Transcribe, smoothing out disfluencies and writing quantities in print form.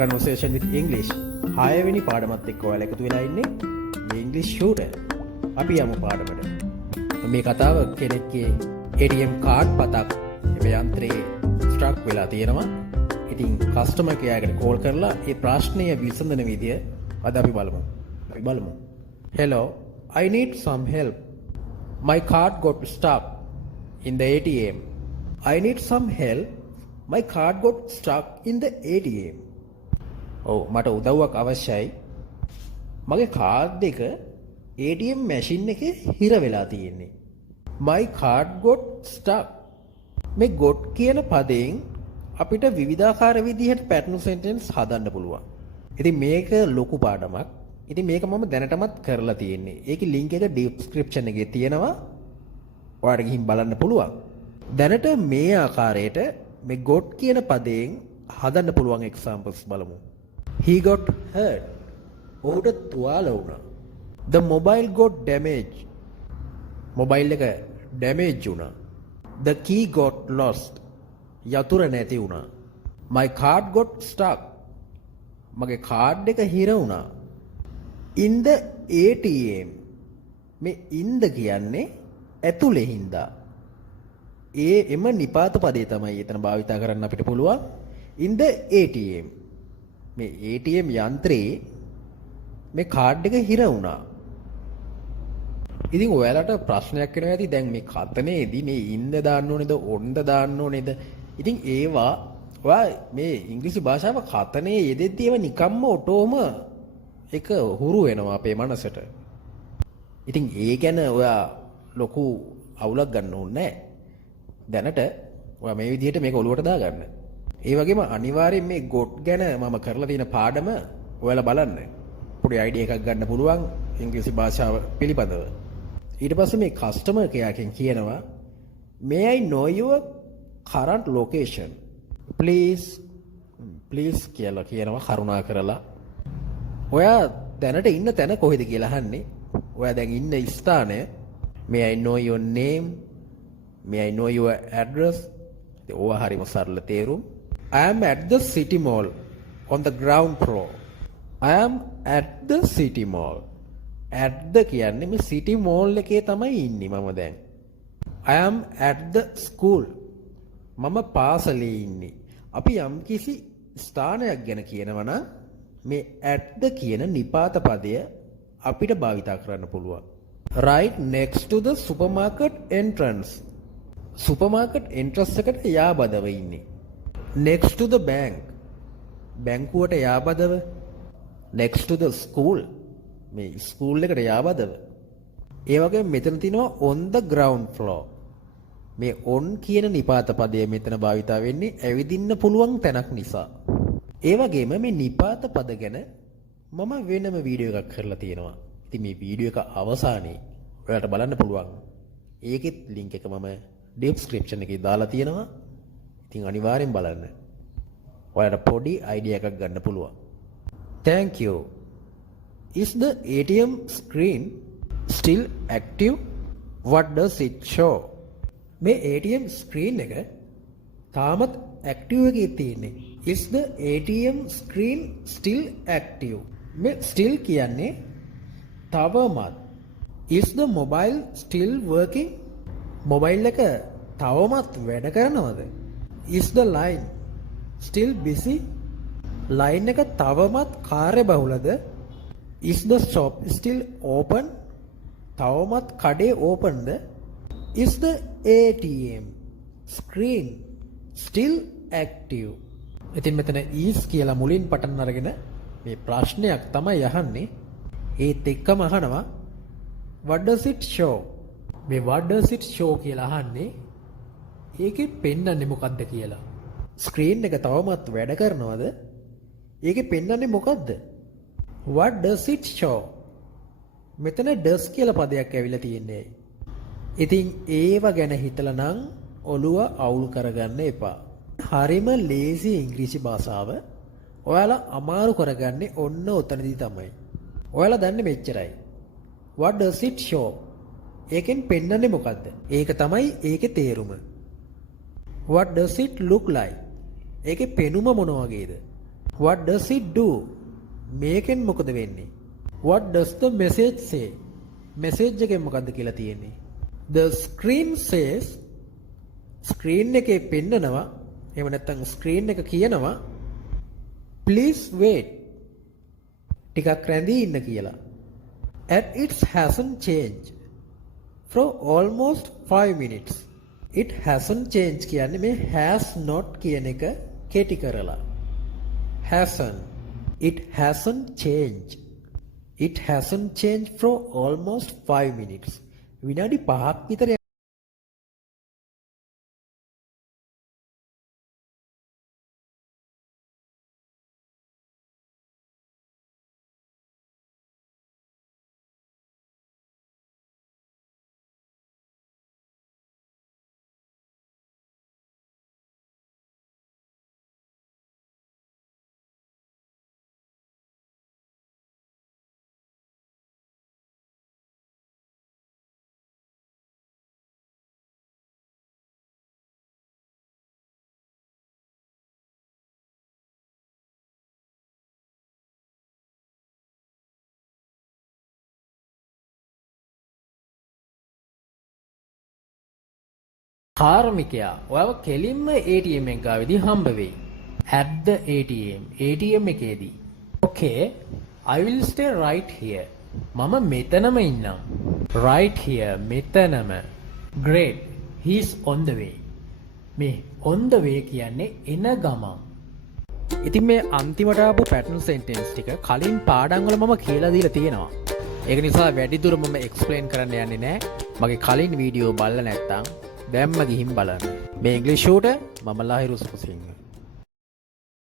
Conversation with English. හයවෙනි පාඩමත් එක්ක ඔයාලා එකතු වෙලා ඉන්නේ මේ English shooter. අපි යමු පාඩමට. මේ කතාව කෙනෙක්ගේ ATM කාඩ් පතක් මේ යන්ත්‍රයේ ස්ට්‍රක් වෙලා තියෙනවා. ඉතින් කස්ටමර් කෙයාට කෝල් කරලා ඒ ප්‍රශ්නය විසඳන විදිය අද අපි බලමු. Hello, I need some help. My card got stuck in the ATM. I need some help. My card got stuck in the ATM. මට උදව්වක් අවශ්‍යයි. මගේ කාඩ් එක ATM මැෂින් එකේ හිර වෙලා තියෙන්නේ. My card got stuck. මේ got කියන පදයෙන් අපිට විවිධාකාර විදිහට පැටර්න් සෙන්ටෙන්ස් හදන්න පුළුවන්. ඉතින් මේක ලොකු පාඩමක්. ඉතින් මේක මම දැනටමත් කරලා තියෙන්නේ. ඒකේ link එක description එකේ තියෙනවා. ඔයාලට ගිහින් බලන්න පුළුවන්. දැනට මේ ආකාරයට මේ got කියන පදයෙන් හදන්න පුළුවන් examples බලමු. He got hurt. ඔහුට තුවාල වුණා. The mobile got damaged. Mobile එක damage වුණා. The key got lost. යතුර නැති වුණා. My card got stuck. මගේ කාඩ් එක හිර වුණා. In the ATM. මේ in the කියන්නේ ඇතුලේ හින්දා. එම නිපාත පදේ තමයි එතන භාවිතා කරන්න අපිට පුළුවන්. In the ATM. මේ ATM යන්ත්‍රයේ මේ කාඩ් එක හිර වුණා. ඉතින් ඔයාලට ප්‍රශ්නයක් වෙනවා ඇති දැන් මේ කතනේදී මේ ඉන්න දාන්න ඕනේද ඔන්න දාන්න ඕනේද? ඉතින් ඒවා ඔයා මේ ඉංග්‍රීසි භාෂාව කතනේ යෙදෙද්දී ඒවා නිකම්ම ඔටෝම එක හුරු වෙනවා අපේ මනසට. ඉතින් ඒ ගැන ඔයා ලොකු අවුලක් ගන්න ඕනේ නැහැ. දැනට ඔයා මේ විදිහට මේක ඔලුවට දාගන්න. ඒ වගේම අනිවාර්යෙන් මේ got ගැන මම කරලා තියෙන පාඩම ඔයාලා බලන්න. පොඩි අයිඩියා එකක් ගන්න පුළුවන් ඉංග්‍රීසි භාෂාව පිළිබඳව. ඊට පස්සේ මේ කස්ටමර් කෙයාගෙන් කියනවා may I know your current location please කියලා කියනවා කරුණා කරලා. ඔයා දැනට ඉන්න තැන කොහෙද කියලා අහන්නේ. ඔයා දැන් ඉන්න ස්ථානය may I know your name may I know your address. ඕවා හරිම සරල තේරුම්. I am at the city mall on the ground floor. I am at the city mall. At the කියන්නේ මේ city mall එකේ තමයි ඉන්නේ මම දැන්. I am at the school. මම පාසලේ ඉන්නේ. අපි යම් කිසි ස්ථානයක් ගැන කියනවා නම් මේ at the කියන නිපාත පදය අපිට භාවිතා කරන්න පුළුවන්. Right next to the supermarket entrance. supermarket entrance එකට යාබදව ඉන්නේ. Next to the bank. බැංකුවට යාබදව. Next to the school. මේ ස්කූල් එකට යාබදව. ඒ වගේම මෙතන තියෙනවා on the ground floor. මේ on කියන නිපාත පදය මෙතන භාවිතා වෙන්නේ ඇවිදින්න පුළුවන් තැනක් නිසා. ඒ වගේම මේ නිපාත පද ගැන මම වෙනම වීඩියෝ එකක් කරලා තියෙනවා. ඉතින් මේ වීඩියෝ එක අවසානයේ ඔයාලට බලන්න පුළුවන්. ඒකෙත් link එක මම description එකේ දාලා තියෙනවා. ඉතින් අනිවාර්යෙන් බලන්න. ඔයාලට පොඩි අයිඩියා එකක් ගන්න පුළුවන්. Thank you. Is the ATM screen still active? What does it show? මේ ATM screen එක තාමත් active එකේ තියෙන්නේ. Is the ATM screen still active? මේ still කියන්නේ තවමත්. Is the mobile still working? Mobile එක තවමත් වැඩ කරනවද? Is the line still busy? line එක තවමත් කාර්යබහුලද? Is the shop still open? තවමත් කඩේ openද? Is the ATM screen still active? ඉතින් මෙතන is කියලා මුලින් පටන් අරගෙන මේ ප්‍රශ්නයක් තමයි අහන්නේ. ඒත් එක්කම අහනවා what does it show? මේ what does it show කියලා අහන්නේ ඒකේ පෙන්වන්නේ මොකද්ද කියලා. ස්ක්‍රීන් එක තවමත් වැඩ කරනවද? ඒකේ පෙන්වන්නේ මොකද්ද? What does it show? මෙතන does කියලා පදයක් ඇවිල්ලා තියෙන්නේ. ඉතින් ඒව ගැන හිතලා නම් ඔළුව අවුල් කරගන්න එපා. හරිම ලේසි ඉංග්‍රීසි භාෂාව. ඔයාලා අමාරු කරගන්නේ ඔන්න ඔතනදී තමයි. ඔයාලා දන්නේ මෙච්චරයි. What does it show? ඒකෙන් පෙන්වන්නේ මොකද්ද? ඒක තමයි ඒකේ තේරුම. What does it look like? ඒකේ පෙනුම මොන වගේද? What does it do? මේකෙන් මොකද වෙන්නේ? What does the message say? message එකෙන් මොකද්ද කියලා තියෙන්නේ? The screen says screen එකේ පෙන්නනවා එහෙම නැත්නම් screen එක කියනවා please wait ටිකක් රැඳී ඉන්න කියලා. And it hasn't changed for almost 5 minutes. It hasn't changed කියන්නේ මේ has not කියන එක කෙටි කරලා. Hasn't. It hasn't changed. It hasn't changed for almost 5 minutes. විනාඩි 5ක් විතර කාර්මිකයා ඔයාව කෙලින්ම ATM එක ගාවේදී හම්බ වෙයි. At the ATM. ATM එකේදී. Okay, I will stay right here. මම මෙතනම ඉන්නම්. Right here මෙතනම. Great. He's on the way. මේ on the way කියන්නේ එන ගමන්. ඉතින් මේ අන්තිමට ආපු pattern sentence ටික කලින් පාඩම් වල මම කියලා දීලා තියෙනවා. ඒක නිසා වැඩිදුර මම explain කරන්න යන්නේ නැහැ. මගේ කලින් වීඩියෝ බලලා නැත්නම් දැම්ම ගිහින් බලන්න. මේ ඉංග්‍රීසි ෂෝට මම ලාහිරු සුපසිංහ.